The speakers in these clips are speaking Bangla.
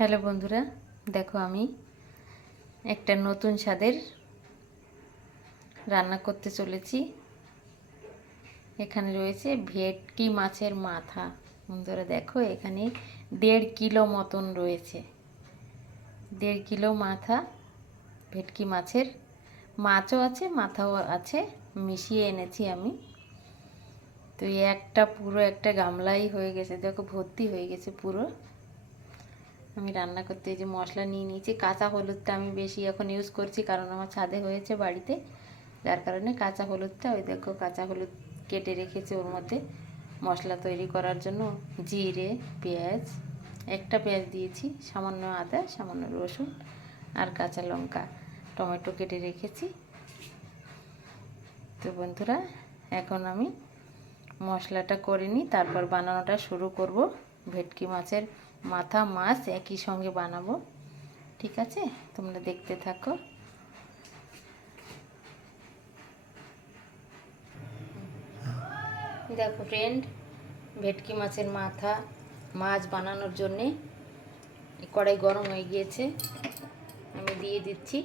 হ্যালো বন্ধুরা, দেখো আমি একটা নতুন স্বাদের রান্না করতে চলেছি। এখানে রয়েছে ভেটকি মাছের মাথা। বন্ধুরা দেখো, এখানে 1.5 কিলো মতন রয়েছে। 1.5 কিলো মাথা ভেটকি মাছের, মাছও আছে মাথাও আছে, মিশিয়ে এনেছি আমি। তো একটা পুরো একটা গামলাই হয়ে গেছে, দেখো ভর্তি হয়ে গেছে পুরো। আমি রান্না করতে এই যে মশলা নিয়ে নিয়েছি। কাঁচা হলুদটা আমি বেশি এখন ইউজ করছি, কারণ আমার ছাদে হয়েছে বাড়িতে, যার কারণে কাঁচা হলুদটা, ওই দেখো কাঁচা হলুদ কেটে রেখেছি ওর মধ্যে মশলা তৈরি করার জন্য। জিরে, পেঁয়াজ, একটা পেঁয়াজ দিয়েছি, সামান্য আদা, সামান্য রসুন আর কাঁচা লঙ্কা, টমেটো কেটে রেখেছি। তো বন্ধুরা, এখন আমি মশলাটা করে নিই, তারপর বানানোটা শুরু করব। ভেটকি মাছের মাথা মাছ একই সঙ্গে বানাবো, ঠিক আছে? তোমরা দেখতে থাকো। দেখো ফ্রেন্ড, ভেটকি মাছের মাথা মাছ বানানোর জন্যে কড়াই গরম হয়ে গিয়েছে, আমি দিয়ে দিচ্ছি।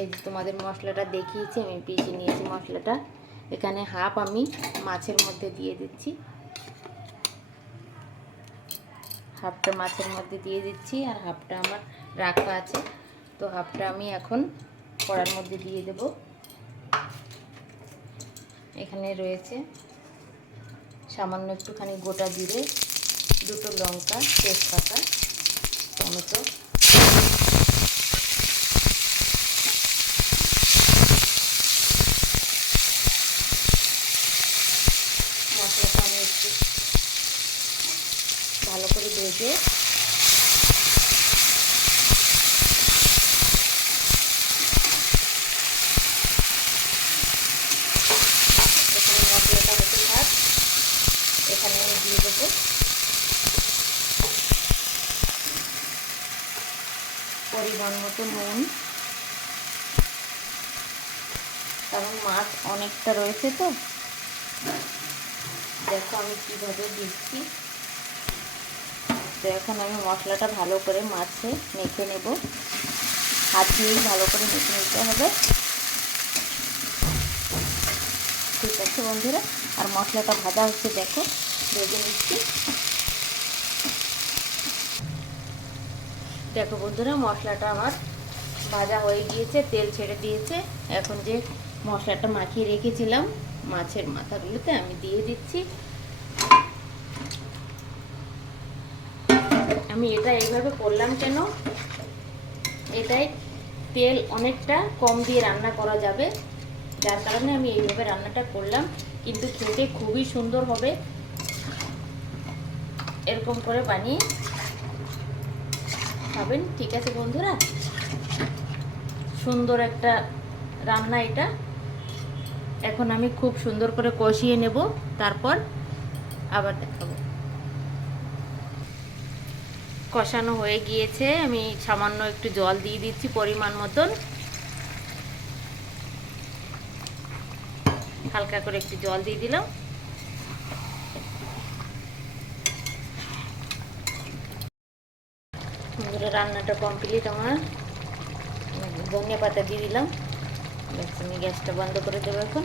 এই যে তোমাদের মশলাটা দেখিয়েছি, আমি পিষে নিয়েছি মশলাটা। এখানে হাফ আমি মাছের মধ্যে দিয়ে দিচ্ছি, হাফটা মাছের মধ্যে দিয়ে দিচ্ছি, আর হাফটা আমার রাখা আছে। তো হাফটা আমি এখন কড়ার মধ্যে দিয়ে দেব। এখানে রয়েছে সামান্য একটুখানি গোটা জিরে, 2টো লঙ্কা, তেজপাতা, টমেটো, মশলাটা আমি একটু ভালো করে ভেজে এখানে মশলাটা হতে থাক। এখানে আমি দিয়ে দেবো পরিমাণ মতো নুন, কারণ মাছ অনেকটা রয়েছে। তো দেখো আমি কীভাবে দিচ্ছি। তো এখন আমি মশলাটা ভালো করে মাছে মেখে নেব, হাত দিয়েই ভালো করে মেখে নিতে হবে, ঠিক আছে বন্ধুরা? আর মশলাটা ভাজা হচ্ছে, দেখো ভেজে নিচ্ছি। দেখো বন্ধুরা, মশলাটা আমার ভাজা হয়ে গিয়েছে, তেল ছেড়ে দিয়েছে। এখন যে মশলাটা মাখিয়ে রেখেছিলাম মাছের মাথাগুলোতে আমি দিয়ে দিচ্ছি। আমি এটা এইভাবে করলাম কেন, এটাই তেল অনেকটা কম দিয়ে রান্না করা যাবে, যার কারণে আমি এইভাবে রান্নাটা করলাম। কিন্তু খেতে খুবই সুন্দর হবে এরকম করে বানিয়ে খাবেন, ঠিক আছে বন্ধুরা? সুন্দর একটা রান্না এটা। এখন আমি খুব সুন্দর করে কষিয়ে নেব, তারপর আবার দেখাবো। কষানো হয়ে গিয়েছে, আমি সামান্য একটু জল দিয়ে দিচ্ছি পরিমাণ মতন, হালকা করে একটু জল দিয়ে দিলাম। রান্নাটা কমপ্লিট আমার, ধনিয়া পাতা দিয়ে দিলাম। আমি গ্যাসটা বন্ধ করে দেবো এখন।